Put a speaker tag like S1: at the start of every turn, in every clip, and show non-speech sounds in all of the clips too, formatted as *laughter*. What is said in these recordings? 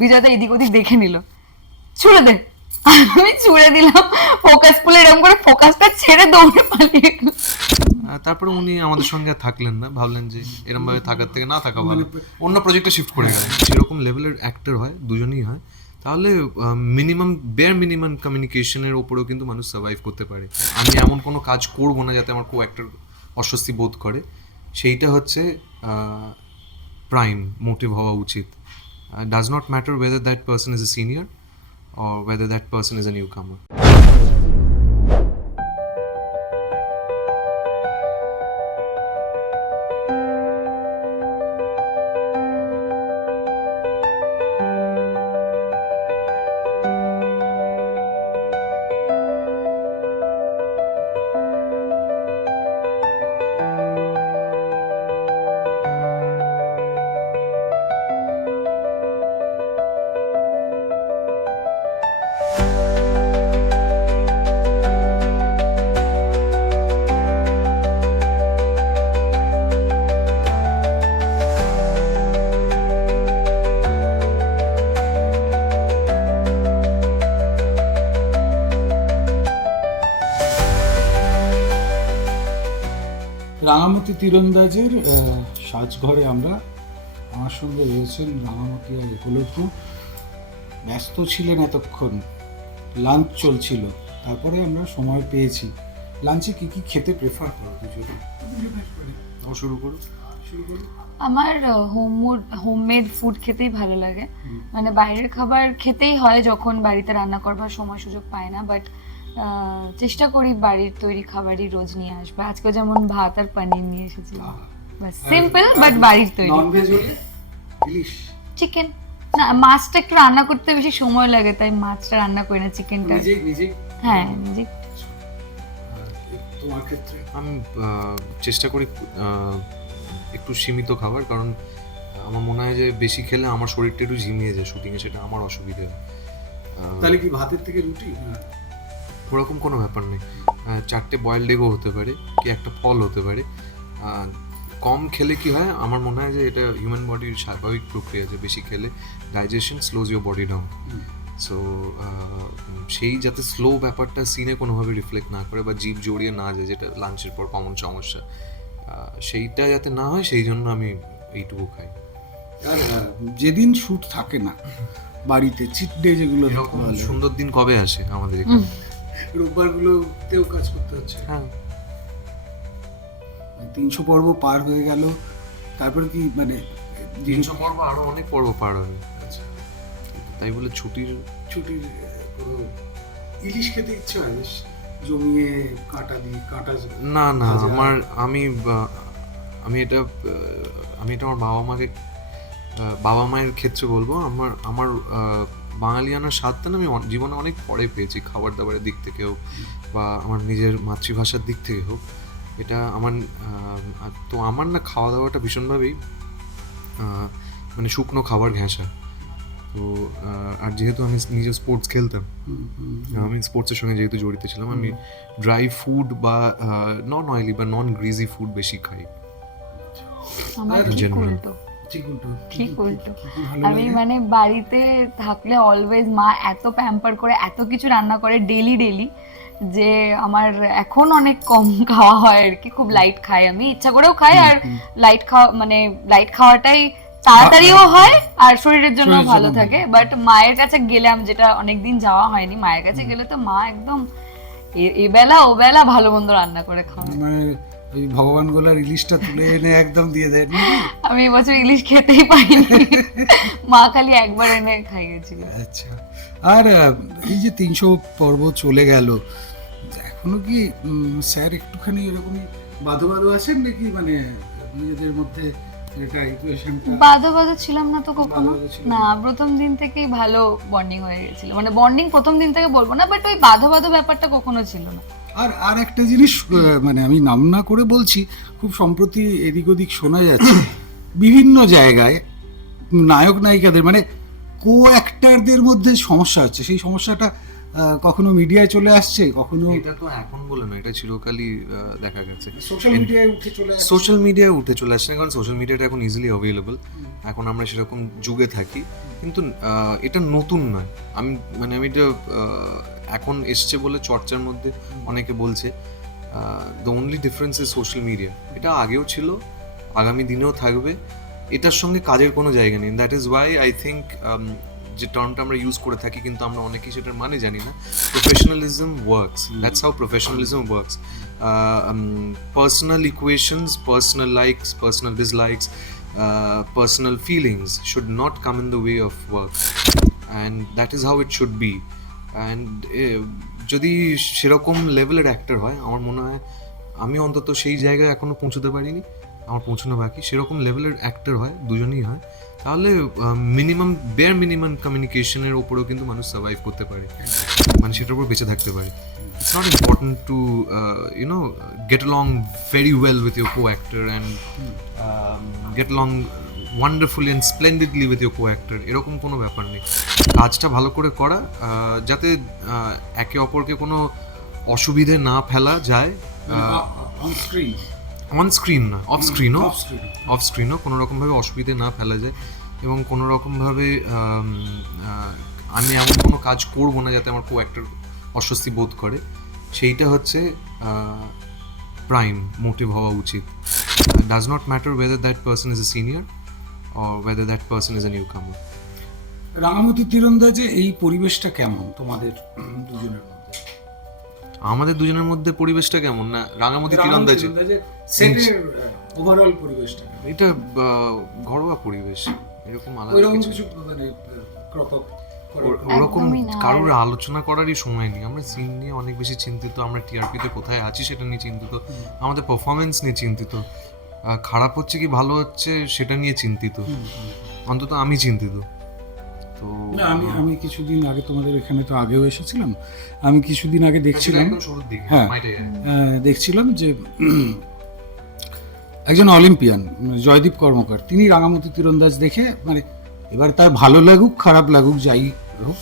S1: বিজয়দা এদিক ওদিক দেখে নিল। ছুড়ে দে। আমি ছুড়ে দিলাম। ফোকাস পুলে এরকম করে ফোকাসটা ছেড়ে দৌড়ে পালিয়ে
S2: তারপরে উনি আমাদের সঙ্গে থাকলেন না। ভাবলেন যে এরকম ভাবে থাকার থেকে না থাকা ভালো। অন্য প্রজেক্টে শিফট করে গেলেন। সেরকম লেভেলের অ্যাক্টর হয়, দুজনেই হয়, তাহলে মিনিমাম বেয়ার মিনিমাম কমিউনিকেশনের ওপরেও কিন্তু মানুষ সার্ভাইভ করতে পারে। আমি এমন কোনো কাজ করব না যাতে আমার কো অ্যাক্টর অস্বস্তি বোধ করে। সেইটা হচ্ছে প্রাইম মোটিভ হওয়া উচিত। Uh, does not matter whether that person is a senior or whether that person is a newcomer.
S3: Rangamati তীরন্দাজের সাজঘরে আমরা আমার সঙ্গে রয়েছেন রাঙামতি আর একলব্য ব্যস্ত ছিলেন এতক্ষণ লাঞ্চ চলছিল তারপরে আমরা সময় পেয়েছি। লাঞ্চে কি কি খেতে প্রেফার করো দুজনে?
S2: শুরু করো
S3: শুরু করো
S1: আমার হোমমুড হোমমেড ফুড খেতেই ভালো লাগে। মানে বাইরের খাবার খেতেই হয় যখন বাড়িতে রান্না করবার সময় সুযোগ পায় না বাট চেষ্টা করি বাড়ির তৈরি খাবারই রোজ নিয়ে আসবে আজকে যেমন ভাত আর পনির নিয়ে এসেছি সিম্পল বাট বাড়ির তৈরি।
S3: ননভেজ
S1: চিকেন না মাছটা একটু রান্না করতে বেশি সময় লাগে তাই মাছটা রান্না করি না চিকেনটা হ্যাঁ নিজে।
S3: তোমার ক্ষেত্রে?
S2: আমি চেষ্টা করি একটু সীমিত খাবার কারণ আমার মনে হয় যে বেশি খেলে আমার শরীরটা একটু ঝিমিয়ে যায় শুটিংয়ে সেটা আমার অসুবিধে
S3: তাহলে কি ভাতের থেকে রুটি?
S2: ওরকম কোনো ব্যাপার নেই। চারটে বয়েলড এগও হতে পারে কি একটা ফল হতে পারে। কম খেলে কি হয়? আমার মনে হয় যে এটা হিউম্যান বডির স্বাভাবিক প্রক্রিয়া যে বেশি খেলে digestion slows your body down. So সেই যাতে স্লো ব্যাপারটা সিনে কোনোভাবে রিফ্লেক্ট না করে বা জিভ জড়িয়ে না যায় যেটা লাঞ্চের পর কমন সমস্যা আহ, সেইটা যাতে না হয় সেই জন্য আমি এইটুকু খাই।
S3: আর যেদিন শ্যুট থাকে না বাড়িতে চিট ডে যেগুলো
S2: সুন্দর দিন কবে আসে আমাদের এখানে?
S3: রোববার গুলোতেও কাজ করতে হচ্ছে।
S2: হ্যাঁ।
S3: তিনশো পর্ব পার হয়ে গেল। তারপরে কি মানে
S2: তিনশো পর্ব আরও অনেক পর্ব পার হবে।
S3: আচ্ছা,
S2: তাই বলে ছুটির
S3: ছুটির ইলিশ খেতে ইচ্ছে হয়? জমিয়ে কাঁটা দিয়ে কাঁটা
S2: না না আমার আমি আমি এটা আমি এটা আমার বাবা মাকে বাবা মায়ের ক্ষেত্রে বলব। আমার আমার আহ, বাঙালিয়ানার স্বাদটা না আমি জীবনে অনেক পরে পেয়েছি খাবার দাবারের দিক থেকে হোক বা আমার নিজের মাতৃভাষার দিক থেকে হোক। এটা আমার তো আমার না খাওয়া দাওয়াটা ভীষণভাবেই মানে শুকনো খাবার ঘেঁষা তো আর যেহেতু আমি নিজে স্পোর্টস খেলতাম আমি স্পোর্টসের সঙ্গে যেহেতু জড়িত ছিলাম আমি ড্রাই ফুড বা নন অয়েলি বা নন গ্রিজি ফুড বেশি খাই।
S3: আর
S1: ঠিক। উল্টো
S3: ঠিক
S1: আমি মানে বাড়িতে থাকলে অলওয়েজ মা এত প্যাম্পার করে এত কিছু রান্না করে ডেলি ডেলি যে আমার এখন অনেক কম *laughs* খাওয়া হয় আর কি। খুব লাইট খাই আমি ইচ্ছা করেও খাই আর লাইট খাওয়া মানে লাইট খাওয়াটাই তাড়াতাড়িও হয় আর শরীরের জন্য ভালো থাকে। বাট মায়ের কাছে গেলাম যেটা অনেকদিন যাওয়া হয়নি মায়ের কাছে গেলে তো মা একদম এবেলা ও বেলা ভালো মন্দ রান্না করে খাওয়া
S3: মানে ওই ভগবান গোলার ইলিশটা তুলে এনে একদম দিয়ে দেয়
S1: আমি এবছর ইলিশ খেতেই পাইনি। মা খালি একবার এনে খাইয়েছিল
S3: আচ্ছা। আর এই যে তিনশো পর্ব চলে গেল এখনও কি স্যার একটুখানি এরকমই বাধো বাধো আছেন নাকি? মানে নিজেদের মধ্যে
S1: বাধো বাধো ছিলাম না তো কখনো। না প্রথম দিন থেকেই ভালো বন্ডিং হয়ে গেছিল। মানে বন্ডিং প্রথম দিন থেকে বলব না বাট ওই বাধো বাধো ব্যাপারটা কখনো ছিল না।
S3: আর আর একটা জিনিস মানে আমি নাম না করে বলছি খুব সম্প্রতি এদিক ওদিক শোনা যাচ্ছে বিভিন্ন জায়গায় নায়ক নায়িকাদের মানে কো অ্যাক্টারদের মধ্যে সমস্যা হচ্ছে। সেই সমস্যাটা কখনো মিডিয়ায় চলে আসছে কখনো
S2: এটা তো এখন বলে না এটা চিরকালই দেখা গেছে।
S3: সোশ্যাল মিডিয়ায় উঠে চলে আসছে।
S2: সোশ্যাল মিডিয়ায় উঠে চলে আসছে। না কারণ সোশ্যাল মিডিয়াটা এখন ইজিলি অ্যাভেলেবল এখন আমরা সেরকম যুগে থাকি। কিন্তু এটা নতুন নয়। আমি মানে আমি এটা এখন এসছে বলে চর্চার মধ্যে অনেকে বলছে the only difference is social media এটা আগেও ছিল, আগামী দিনেও থাকবে। এটার সঙ্গে কাজের কোনো জায়গা নেই। That is why I think যে টার্মটা আমরা ইউজ করে থাকি, কিন্তু আমরা অনেকেই সেটার মানে জানি না। Professionalism works that's how professionalism works personal equations personal likes personal dislikes personal feelings should not come in the way of work and that is how it should be and যদি সেরকম লেভেলের অ্যাক্টর হয়, আমার মনে হয় আমি অন্তত সেই জায়গায় এখনও পৌঁছতে পারিনি, আমার পৌঁছানো বাকি। সেরকম লেভেলের অ্যাক্টর হয়, দুজনেই হয়, তাহলে মিনিমাম বেয়ার মিনিমাম কমিউনিকেশনের ওপরেও কিন্তু মানুষ সার্ভাইভ করতে পারে। মানে সেটার উপর বেঁচে থাকতে পারে। It's not important to you know get along very well with your co-actor and get along wonderfully and splendidly with your co-actor এরকম কোনো ব্যাপার নেই। কাজটা ভালো করে করা যাতে একে অপরকে কোনো অসুবিধে না ফেলা যায়
S3: অন স্ক্রিন
S2: অন স্ক্রিন না অফ স্ক্রিনও
S3: অফ স্ক্রিন
S2: অফ স্ক্রিনও কোনো রকমভাবে অসুবিধে না ফেলা যায় এবং কোনো রকমভাবে আমি এমন কোনো কাজ করব না যাতে আমার কো অ্যাক্টর অস্বস্তি বোধ করে। সেইটা হচ্ছে প্রাইম মোটিভ হওয়া উচিত। Does not matter whether that person is a senior whether that person is a newcomer
S3: Rangamati তীরন্দাজে এই পরিবেশটা কেমন তোমাদের দুজনের মধ্যে?
S2: আমাদের দুজনের মধ্যে পরিবেশটা কেমন? না রাঙামতি তীরন্দাজে।
S3: সেটের ওভারঅল পরিবেশটা
S2: এটা ঘরোয়া পরিবেশ এরকম আলাদা কিছু।
S3: মানে
S2: ওরকম কারোর আলোচনা করারই সময় নেই। আমরা সিন নিয়ে অনেক বেশি চিন্তিত আমরা টিআরপিতে কোথায় আছি সেটা নিয়ে চিন্তিত আমাদের পারফরমেন্স নিয়ে চিন্তিত। খারাপ হচ্ছে কি ভালো হচ্ছে সেটা নিয়ে চিন্তিত। অন্তত আমি চিন্তিত। তো
S3: না আমি আমি কিছুদিন আগে তোমাদের এখানে তো আগেও এসেছিলাম। আমি কিছুদিন আগে দেখছিলাম হ্যাঁ। দেখছিলাম যে *clears throat* একজন অলিম্পিয়ান জয়দীপ কর্মকার তিনি রাঙামতি তীরন্দাজ দেখে মানে এবার তার ভালো লাগুক খারাপ লাগুক যাই হোক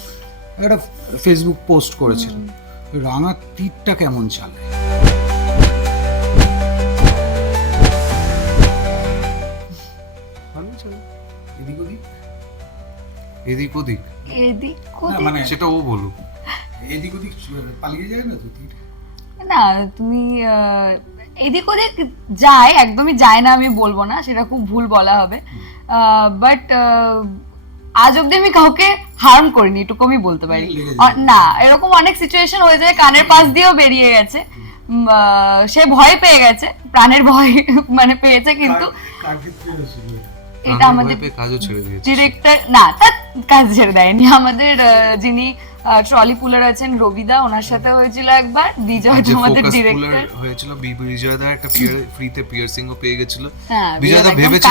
S3: একটা ফেসবুক পোস্ট করেছিলেন রাঙা তীরটা কেমন চালে? এদিক ওদিক?
S2: এদিক ওদিক।
S3: মানে
S2: সেটা ও বলুক।
S3: এদিক ওদিক পালিয়ে যায় না তো তীর
S1: না তুমি এদিক ওদিক যায় একদমই যায় না আমি বলব না সেটা খুব ভুল বলা হবে। বাট আজ অব্দি আমি কাউকে হার্ম করিনি এটুকু আমি বলতে পারি। না এরকম অনেক সিচুয়েশন হয়ে যায় কানের পাশ দিয়েও বেরিয়ে গেছে। সে ভয় পেয়ে গেছে প্রাণের ভয় *laughs* মানে পেয়েছে কিন্তু।
S3: এটা?
S1: আমাদের
S2: কাজও ছেড়ে দিয়েছে।
S1: ডিরেক্টর না তার কাজ ছেড়ে দেয়নি। আমাদের যিনি ট্রলি পুলার আছেন রবিদা ওনার সাথে হয়েছিল একবার। বিজয়
S2: যে
S1: আমাদের ডিরেক্টর
S2: হয়েছিল বিজয়দা একটা ফ্রিতে পিয়ার্সিং ও পেয়ে গেছিল।
S1: হ্যাঁ,
S2: বিজয়দা ভেবেছিল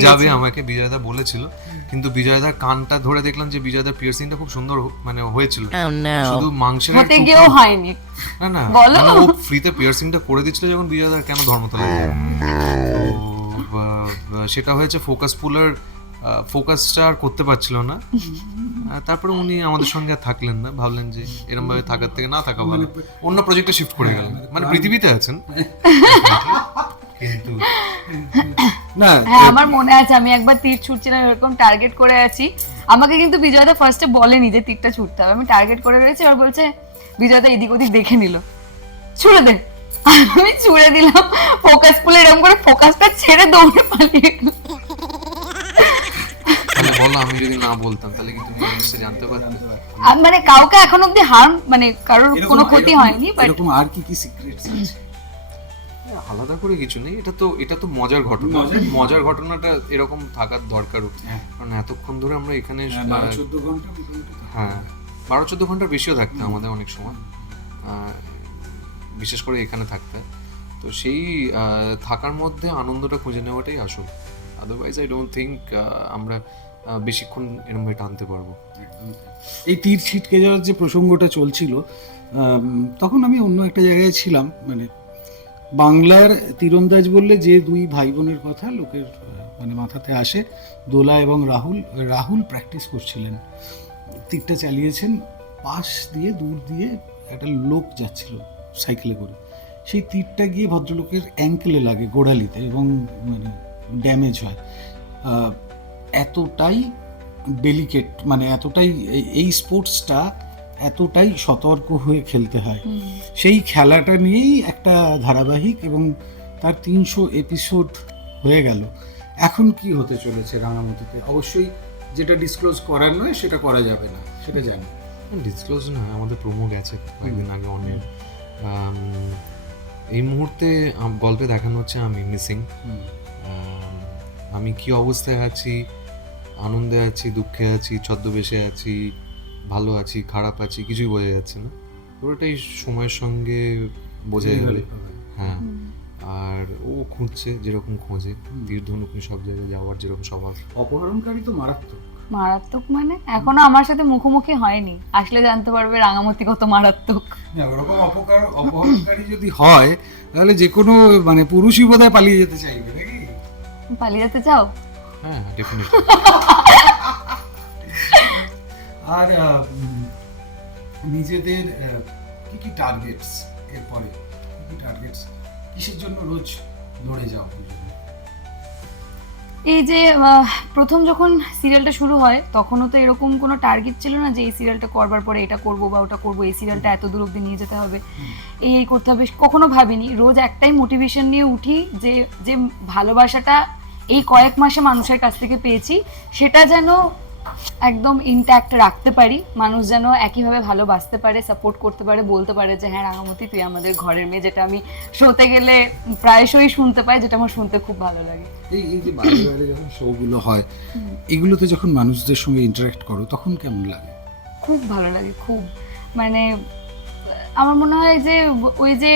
S2: যাবে আমাকে বিজয়দা বলেছিল। কিন্তু বিজয়দার কানটা ধরে দেখলাম যে বিজয়দার পিয়ার্সিংটা খুব সুন্দর মানে হয়েছিল। শুধু মাংসের
S1: হতে গিয়েও হয়নি।
S2: না না
S1: বলো।
S2: মানে ও ফ্রিতে পিয়ার্সিংটা করে দিচ্ছিল যখন বিজয়দার কেন বা- সেটা হয়েছে ফোকাস পুলার ফোকাসটা আর করতে পারছিল না। তারপরে উনি আমাদের সঙ্গে আর থাকলেন না ভাবলেন যে এরকম ভাবে থাকার থেকে না থাকা ভালো। অন্য প্রজেক্টে শিফট করে গেলেন। মানে পৃথিবীতে আছেন। কিন্তু
S3: না
S1: হ্যাঁ আমার মনে আছে আমি একবার তীর ছুটছিলাম এরকম টার্গেট করে আছি। আমাকে কিন্তু বিজয়দা ফার্স্টে বলেনি যে তীরটা ছুটতে হবে। আমি টার্গেট করে রয়েছি আর বলছে বিজয়দা এদিক ওদিক দেখে নিল। ছুড়ে দে আমি ছুড়ে দিলাম। ফোকাস পুলে এরকম করে ফোকাসটা ছেড়ে দৌড়ে পালিয়ে গেল।
S2: বলো আমি যদি না বলতাম তাহলে কি তুমি জিনিসটা জানতে পারতে?
S1: আর মানে কাউকে এখন অব্দি হার্ম মানে কারোর কোনো ক্ষতি হয়নি বাট
S3: এরকম আর কি কি সিক্রেটস আছে?
S2: আলাদা করে কিছু নেই এটা তো এটা তো মজার ঘটনা।
S3: মজার।
S2: ঘটনাটা এরকম থাকার দরকারও।
S3: হ্যাঁ।
S2: কারণ এতক্ষণ ধরে আমরা এখানে
S3: বারো চোদ্দ ঘণ্টা
S2: হ্যাঁ বারো চোদ্দ ঘণ্টার বেশিও থাকতে আমাদের অনেক সময়। বিশেষ করে এখানে থাকতে। তো সেই থাকার মধ্যে আনন্দটা খুঁজে নেওয়াটাই আসল। আদারওয়াইজ আই ডোন্ট থিঙ্ক আমরা বেশিক্ষণ এরমভাবে টানতে পারব।
S3: এই তীর ছিটকে যাওয়ার যে প্রসঙ্গটা চলছিল তখন আমি অন্য একটা জায়গায় ছিলাম মানে বাংলার তীরন্দাজ বললে যে দুই ভাই বোনের কথা লোকের মানে মাথাতে আসে, দোলা এবং রাহুল রাহুল প্র্যাকটিস করছিলেন। তীরটা চালিয়েছেন, পাশ দিয়ে দূর দিয়ে একটা লোক যাচ্ছিল। সাইকেলে করে। সেই তীরটা গিয়ে ভদ্রলোকের অ্যাঙ্কেলে লাগে গোড়ালিতে এবং মানে ড্যামেজ হয়। আহ, এতটাই ডেলিকেট মানে এতটাই এই- এই স্পোর্টসটা এতটাই সতর্ক হয়ে খেলতে হয়। সেই খেলাটা নিয়েই একটা ধারাবাহিক এবং তার তিনশো এপিসোড হয়ে গেল। এখন কি হতে চলেছে রাঙামতিতে অবশ্যই যেটা ডিসক্লোজ করার নয় সেটা করা যাবে না সেটা জানি।
S2: ডিসক্লোজ না আমাদের প্রোমো গেছে কয়েকদিন আগে অনেক এই মুহূর্তে গল্পে দেখানো হচ্ছে আমি মিসিং আমি কি অবস্থায় আছি? আনন্দে আছি দুঃখে আছি ছদ্মবেশে আছি ভালো আছি খারাপ আছি কিছুই বোঝা যাচ্ছে না। পুরোটাই সময়ের সঙ্গে বোঝা যাবে। হ্যাঁ। আর ও খুঁজছে যেরকম খোঁজে। তীর ধনুক সব জায়গায় যাওয়ার যেরকম স্বভাব।
S3: অপহরণকারী তো মারাত্মক।
S1: মারাত্মক মানে? এখনও আমার সাথে মুখোমুখি হয়নি। আসলে জানতে পারবে রাঙামতি কত মারাত্মক।
S3: না ওরকম অপকার অপহরণকারী যদি হয় তাহলে যে কোনো মানে পুরুষই বোধহয় পালিয়ে যেতে চাইবে নাকি?
S1: পালিয়ে যেতে চাও?
S2: হ্যাঁ ডেফিনেটলি *laughs*
S3: আর নিজেদের কি কি টার্গেটস এরপরে? কি কি টার্গেটস কিসের জন্য রোজ লড়ে যাও
S1: এই যে প্রথম যখন সিরিয়ালটা শুরু হয় তখনও তো এরকম কোনো টার্গেট ছিল না যে এই সিরিয়ালটা করবার পরে এটা করব বা ওটা করব এই সিরিয়ালটা এত দূর অব্দি নিয়ে যেতে হবে এই এই করতে হবে কখনো ভাবিনি। রোজ একটাই মোটিভেশন নিয়ে উঠি যে যে ভালোবাসাটা এই কয়েক মাসে মানুষের কাছ থেকে পেয়েছি সেটা যেন একদম ইনট্যাক্ট রাখতে পারি। মানুষ যেন একইভাবে ভালোবাসতে পারে সাপোর্ট করতে পারে বলতে পারে যে হ্যাঁ রাঙামতি তুই আমাদের ঘরের মেয়ে। যেটা আমি শোতে গেলে প্রায়শই শুনতে পাই যেটা আমার শুনতে খুব ভালো লাগে।
S3: এই এই যে বাইরে বাইরে যখন শোগুলো হয় এগুলোতে যখন মানুষদের সঙ্গে ইন্টারাক্ট করো তখন কেমন লাগে?
S1: খুব ভালো লাগে খুব। মানে আমার মনে হয় যে ওই যে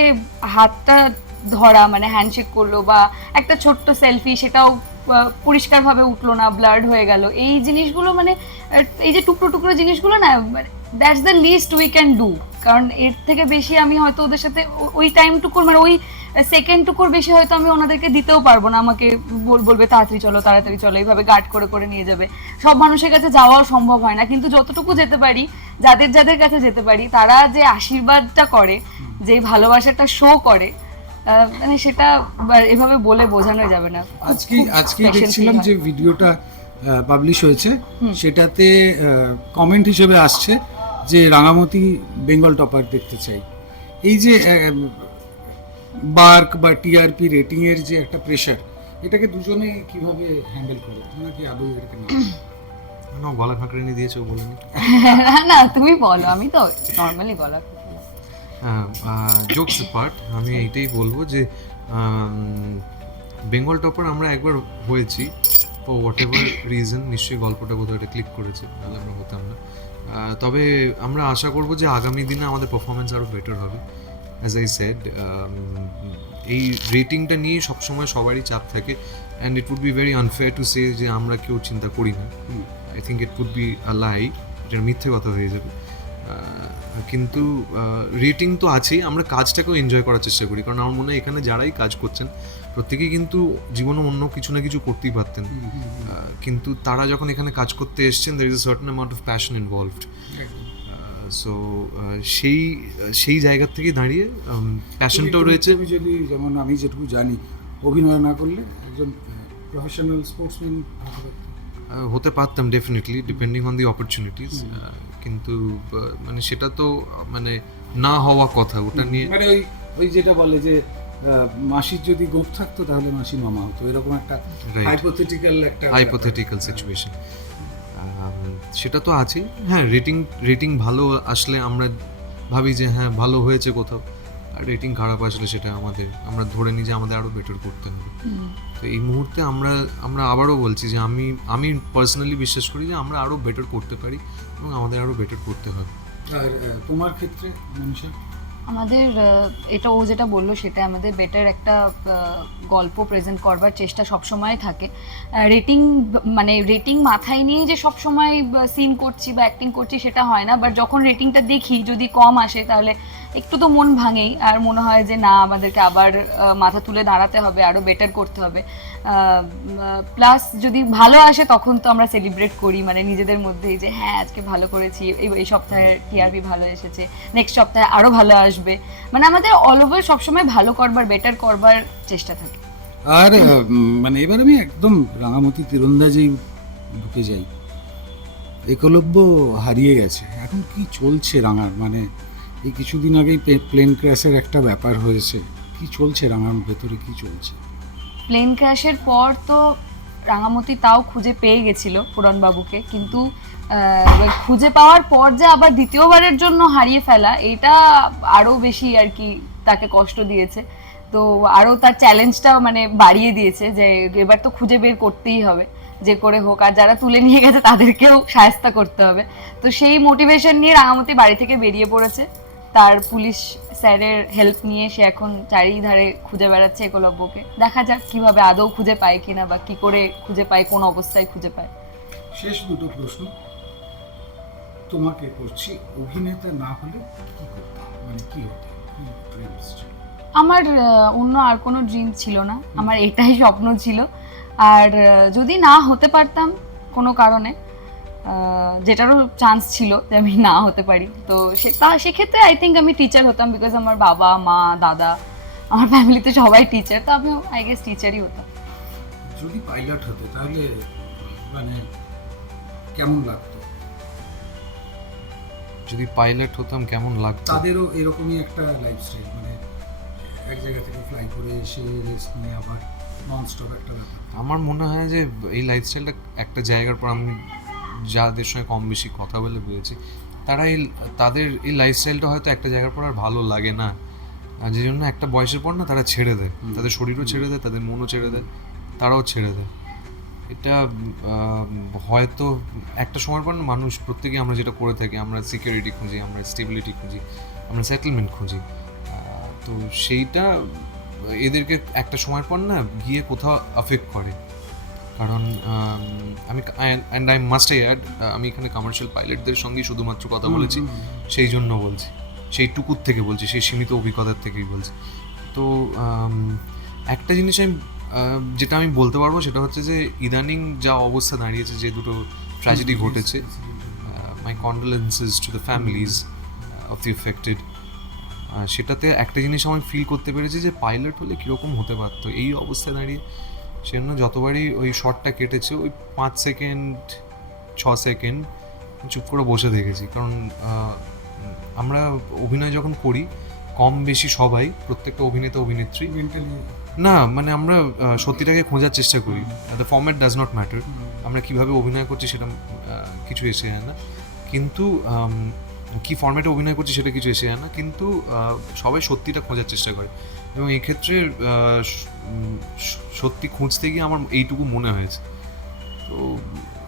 S1: হাতটা ধরা মানে হ্যান্ডশেক করল বা একটা ছোট্ট সেলফি সেটাও পরিষ্কারভাবে উঠল না ব্লার্ড হয়ে গেল। এই জিনিসগুলো মানে এই যে টুকরো টুকরো জিনিসগুলো না that's the list we can do কারণ এর থেকে বেশি আমি হয়তো ওদের সাথে ওই টাইমটুকুর মানে ওই সেকেন্ডটুকুর বেশি হয়তো আমি ওনাদেরকে দিতেও পারব না। আমাকে বল- বলবে, তাড়াতাড়ি চলো তাড়াতাড়ি চলো। এইভাবে গার্ড করে করে নিয়ে যাবে। সব মানুষের কাছে যাওয়াও সম্ভব হয় না। কিন্তু যতটুকু যেতে পারি, যাদের যাদের কাছে যেতে পারি, তারা যে আশীর্বাদটা করে, যে ভালোবাসাটা শো করে মানে সেটা এভাবে বলে বোঝানো যাবে না।
S3: আজকে আজকে দেখছিলাম যে ভিডিওটা পাবলিশ হয়েছে। সেটাতে কমেন্ট হিসেবে আসছে যে রাঙামতি বেঙ্গল টপার দেখতে চাই। এই যে বার্ক বা টিআরপি রেটিং এর যে একটা প্রেশার এটাকে দুজনে কীভাবে হ্যান্ডেল করে? তোমরা কি আদৌ এটাকে?
S2: না গলা ফাঁকড়ে দিয়েছে ও বলেনি। *laughs*
S1: না তুমি বলো আমি তো নর্মালি বলা
S2: জোকস পার্ট আমি এইটাই বলব যে বেঙ্গল টপার আমরা একবার হয়েছি ও হোয়াট এভার রিজন নিশ্চয়ই গল্পটা কোথাও এটা ক্লিক করেছে নাহলে আমরা হতাম না। তবে আমরা আশা করব যে আগামী দিনে আমাদের পারফরমেন্স আরও বেটার হবে। অ্যাজ আই সেড এই রেটিংটা নিয়ে সবসময় সবারই চাপ থাকে and it would be very unfair to say যে আমরা কেউ চিন্তা করি না। I think it would be a lie এটা মিথ্যে কথা হয়ে যাবে। কিন্তু রেটিং তো আছেই আমরা কাজটাকেও এনজয় করার চেষ্টা করি। কারণ আমার মনে হয় এখানে যারাই কাজ করছেন প্রত্যেকেই কিন্তু জীবনে অন্য কিছু না কিছু করতেই পারতেন। কিন্তু তারা যখন এখানে কাজ করতে এসছেন there is a certain amount of passion involved so সেই সেই জায়গার থেকে দাঁড়িয়ে প্যাশনটাও রয়েছে।
S3: যদি যেমন আমি যেটুকু জানি অভিনয় না করলে একজন প্রফেশনাল স্পোর্টসম্যান
S2: হতে পারতাম definitely depending on the opportunities কিন্তু মানে সেটা তো মানে না হওয়া কথা ওটা নিয়ে
S3: মানে ওই ওই যেটা বলে যে মাসির যদি গোপ থাকতো তাহলে মাসি মামা হতো। এরকম একটা. হাইপোথেটিক্যাল একটা
S2: হাইপোথেটিক্যাল সিচুয়েশন সেটা তো আছেই। হ্যাঁ রেটিং রেটিং ভালো আসলে আমরা ভাবি যে হ্যাঁ ভালো হয়েছে কোথাও। আর রেটিং খারাপ আসলে সেটা আমাদের আমরা ধরে নিই যে আমাদের আরও বেটার করতে হবে। তো এই মুহূর্তে আমরা আমরা আবারও বলছি যে আমি আমি পার্সোনালি বিশ্বাস করি যে আমরা আরও বেটার করতে পারি। এবং আমাদের আরও বেটার করতে হবে।
S3: আর তোমার ক্ষেত্রে মনীষা?
S1: আমাদের এটা ও যেটা বলল সেটা আমাদের বেটার একটা গল্প প্রেজেন্ট করবার চেষ্টা সবসময় থাকে। রেটিং মানে রেটিং মাথায় নিয়ে যে সবসময় সিন করছি বা অ্যাক্টিং করছি সেটা হয় না বাট যখন রেটিংটা দেখি যদি কম আসে তাহলে একটু তো মন ভাঙেই, আর মনে হয় যে না, আমাদেরকে আবার মাথা তুলে দাঁড়াতে হবে, আরও বেটার করতে হবে। প্লাস যদি ভালো আসে, তখন তো আমরা সেলিব্রেট করি মানে নিজেদের মধ্যেই যে হ্যাঁ আজকে ভালো করেছি, এই সপ্তাহে টিআরপি ভালো এসেছে নেক্সট সপ্তাহে আরও ভালো আসবে। মানে আমাদের অল ওভার সবসময় ভালো করবার বেটার করবার চেষ্টা থাকে।
S3: আর মানে এবার আমি একদম রাঙামতি তীরন্দাজেই ঢুকে যাই। একলব্য হারিয়ে গেছে। এখন কি চলছে রাঙার? মানে এই কিছুদিন আগেই প্লেন ক্র্যাশের একটা ব্যাপার হয়েছে। কি চলছে রাঙার ভেতরে কি চলছে?
S1: প্লেন ক্র্যাশের পর তো রাঙামতি তাও খুঁজে পেয়ে গেছিল পুরনবাবুকে কিন্তু খুঁজে পাওয়ার পর যে আবার দ্বিতীয়বারের জন্য হারিয়ে ফেলা, এটা আরও বেশি আর কি তাকে কষ্ট দিয়েছে। তো আরও তার চ্যালেঞ্জটা মানে বাড়িয়ে দিয়েছে যে এবার তো খুঁজে বের করতেই হবে, যে করে হোক। আর যারা তুলে নিয়ে গেছে তাদেরকেও সায়স্তা করতে হবে। তো সেই মোটিভেশন নিয়ে রাঙামতি বাড়ি থেকে বেরিয়ে পড়েছে। তার পুলিশ স্যারের হেল্প নিয়ে সে এখন চারিধারে খুঁজে বেড়াচ্ছে একলব্যকে। দেখা যাক কীভাবে আদৌ খুঁজে পায় কিনা বা কি করে খুঁজে পায় কোন অবস্থায় খুঁজে পায়।
S3: শেষ দুটো প্রশ্ন। তোমাকে করছি অভিনেতা না হলে কি করতে মানে কি হতে?
S1: আমার অন্য আর কোনো ড্রিম ছিল না। আমার এটাই স্বপ্ন ছিল। আর যদি না হতে পারতাম কোনো কারণে যেটারও চান্স ছিল যে আমি না হতে পারি। তো সে তা সেক্ষেত্রে আই থিঙ্ক আমি টিচার হতাম বিকজ আমার বাবা মা দাদা আমার ফ্যামিলিতে সবাই টিচার তো আমি আই গেস টিচারই হতাম।
S3: যদি পাইলট হতো তাহলে মানে কেমন লাগতো?
S2: যদি পাইলট হতাম কেমন লাগতো?
S3: তাদেরও এরকমই একটা লাইফস্টাইল মানে এক জায়গা থেকে ফ্লাই করে এসে রেস্ট নিয়ে আবার ননস্টপ একটা ব্যাপার।
S2: আমার মনে হয় যে এই লাইফস্টাইলটা একটা জায়গার পর আমি যাদের সঙ্গে কম বেশি কথা বলে বুঝেছি তারা এই তাদের এই লাইফস্টাইলটা হয়তো একটা জায়গার পর আর ভালো লাগে না। যে জন্য একটা বয়সের পর না তারা ছেড়ে দেয়। তাদের শরীরও ছেড়ে দেয় তাদের মনও ছেড়ে দেয় তারাও ছেড়ে দেয়। এটা হয়তো একটা সময় পর না মানুষ প্রত্যেকে আমরা যেটা করে থাকি আমরা সিকিউরিটি খুঁজি আমরা স্টেবিলিটি খুঁজি আমরা সেটেলমেন্ট খুঁজি। তো সেইটা এদেরকে একটা সময় পর না গিয়ে কোথাও আফেক্ট করে। কারণ আমি অ্যান্ড আই মাস্ট অ্যাড আমি এখানে কমার্শিয়াল পাইলটদের সঙ্গেই শুধুমাত্র কথা বলেছি। সেই জন্য বলছি। সেই টুকুর থেকে বলছি সেই সীমিত অভিজ্ঞতার থেকেই বলছি। তো একটা জিনিস আমি যেটা আমি বলতে পারব সেটা হচ্ছে যে ইদানিং যা অবস্থা দাঁড়িয়েছে যে দুটো ট্র্যাজেডি ঘটেছে my condolences to the families of the affected সেটাতে একটা জিনিস আমি ফিল করতে পেরেছি যে পাইলট হলে কীরকম হতে পারতো। এই অবস্থায় দাঁড়িয়ে সেজন্য যতবারই ওই শটটা কেটেছে ওই পাঁচ সেকেন্ড ছ সেকেন্ড চুপ করে বসে দেখেছি। কারণ আমরা অভিনয় যখন করি কম বেশি সবাই প্রত্যেকটা অভিনেতা অভিনেত্রী না মানে আমরা সত্যিটাকে খোঁজার চেষ্টা করি। The format does not matter আমরা কীভাবে অভিনয় করছি সেটা কিছু এসে যায় না। কিন্তু কি ফর্ম্যাটে অভিনয় করছি সেটা কিছু এসে যায় না। কিন্তু সবাই সত্যিটা খোঁজার চেষ্টা করে। এবং এই ক্ষেত্রে আহ, স- উম, স- সত্যি খুঁজতে গিয়ে আমার এইটুকু মনে হয়েছে। তো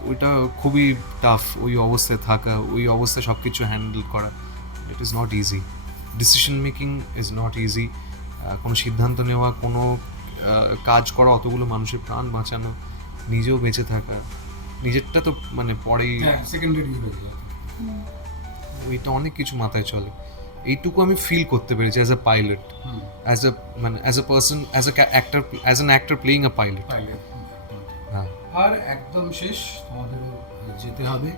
S2: ওইটা খুবই টাফ ওই অবস্থায় থাকা ওই অবস্থায় সব কিছু হ্যান্ডেল করা it is not easy decision making is not easy কোনো সিদ্ধান্ত নেওয়া কোনো কাজ করা অতগুলো মানুষের প্রাণ বাঁচানো নিজেও বেঁচে থাকা নিজেরটা তো মানে পরেই
S3: হ্যাঁ সেকেন্ডারি হয়ে যায়।
S2: ওইটা অনেক কিছু মাথায় চলে। এইটুকু আমি ফিল করতে পেরেছি as a pilot
S3: hmm.
S2: As a মানে as a person as a actor as an actor playing a pilot
S3: pilot
S2: হ্যাঁ।
S3: আর একদম শেষ তোমাদেরও যেতে হবে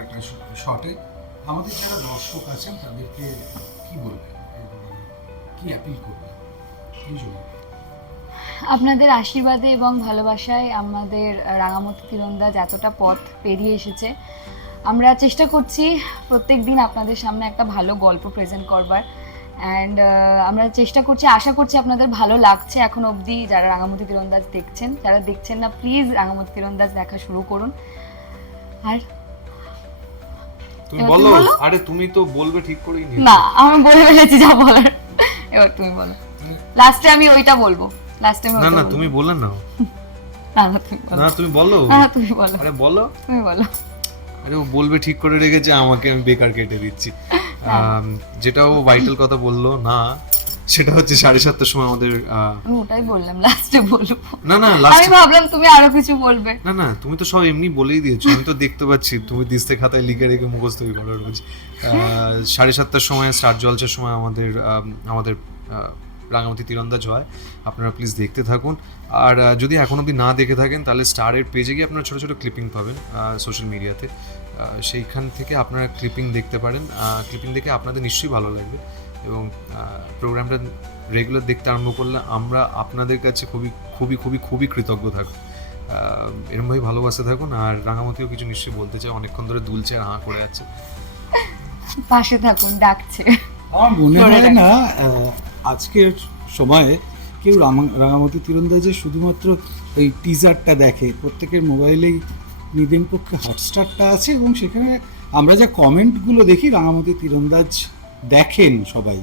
S3: একটা শটে। আমাদের যারা দর্শক আছেন তাদেরকে কি বলবেন? কি অ্যাপিল করবে কি
S1: আপনাদের আশীর্বাদে এবং ভালোবাসায় আমাদের রাঙামতি তীরন্দাজ এতটা পথ পেরিয়ে এসেছে। আমরা চেষ্টা করছি প্রত্যেক দিন আপনাদের সামনে একটা ভালো গল্প প্রেজেন্ট করবার। অ্যান্ড আমরা চেষ্টা করছি আশা করছি আপনাদের ভালো লাগছে এখন অবধি যারা রাঙামতি তীরন্দাজ দেখছেন। যারা দেখছেন না প্লিজ রাঙামতি তীরন্দাজ দেখা শুরু করুন। আর
S2: তুমি বলো? আরে তুমি তো বলবে ঠিক করেই
S1: না আমি বলে ফেলেছি যা বলার। এবার তুমি বলো। লাস্টে আমি ওইটা বলব। লাস্টে
S2: না না তুমি নাও।
S1: বলো
S2: না তুমি বলো।
S1: না তুমি বলো।
S2: আরে বলো।
S1: তুমি বলো।
S2: আরে ও বলবে ঠিক করে রেখেছে আমাকে আমি বেকার কেটে দিচ্ছি। যেটা ও ভাইটাল কথা বলল না সেটা হচ্ছে সাড়ে সাতটার সময় আমাদের
S1: আমি ওটাই বললাম লাস্টে বলব।
S2: না না
S1: আমি ভাবলাম তুমি আরও কিছু বলবে।
S2: না না তুমি তো সব এমনি বলেই দিয়েছ আমি তো দেখতে পাচ্ছি তুমি দিস্তে খাতায় লিখে রেখে মুখস্থ হয়ে করো রোজ। আহ, সাড়ে সাতটার সময় স্টার জলসার সময় আমাদের আম, আমাদের রাঙামাটি তীরন্দাজ হয় আপনারা প্লিজ দেখতে থাকুন। আর যদি এখন অবধি না দেখে থাকেন তাহলে স্টারের পেজে গিয়ে আপনারা ছোটো ছোটো ক্লিপিং পাবেন সোশ্যাল মিডিয়াতে সেইখান থেকে আপনারা ক্লিপিং দেখতে পারেন। ক্লিপিং দেখে আপনাদের নিশ্চয়ই ভালো লাগবে। এবং প্রোগ্রামটা রেগুলার দেখতে আরম্ভ করলে আমরা আপনাদের কাছে খুবই খুবই খুবই খুবই কৃতজ্ঞ থাকব। এরমভাবে ভালোবাসতে থাকুন। আর রাঙামতিও কিছু নিশ্চয়ই বলতে চাই অনেকক্ষণ ধরে দুলছে আর হাঁ করে আছে।
S1: পাশে থাকুন ডাকছে।
S3: আমার মনে হয় না আজকের সময়ে কেউ রাঙামাটি তীরন্দাজে শুধুমাত্র ওই টিজারটা দেখে। প্রত্যেকের মোবাইলেই নিদেন পক্ষে হটস্টারটা আছে এবং সেখানে আমরা যা কমেন্টগুলো দেখি, রাঙামাটি তীরন্দাজ দেখেন সবাই।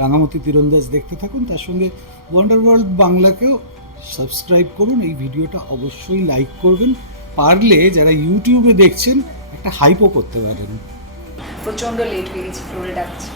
S3: রাঙামাটি তীরন্দাজ দেখতে থাকুন, তার সঙ্গে ওয়ান্ডার ওয়ার্ল্ড বাংলাকেও সাবস্ক্রাইব করুন। এই ভিডিওটা অবশ্যই লাইক করবেন। পারলে যারা ইউটিউবে দেখছেন, একটা হাইপও করতে পারেন।
S1: প্রচণ্ড লেট হয়ে গেছে ফ্লোরে ডাকছে।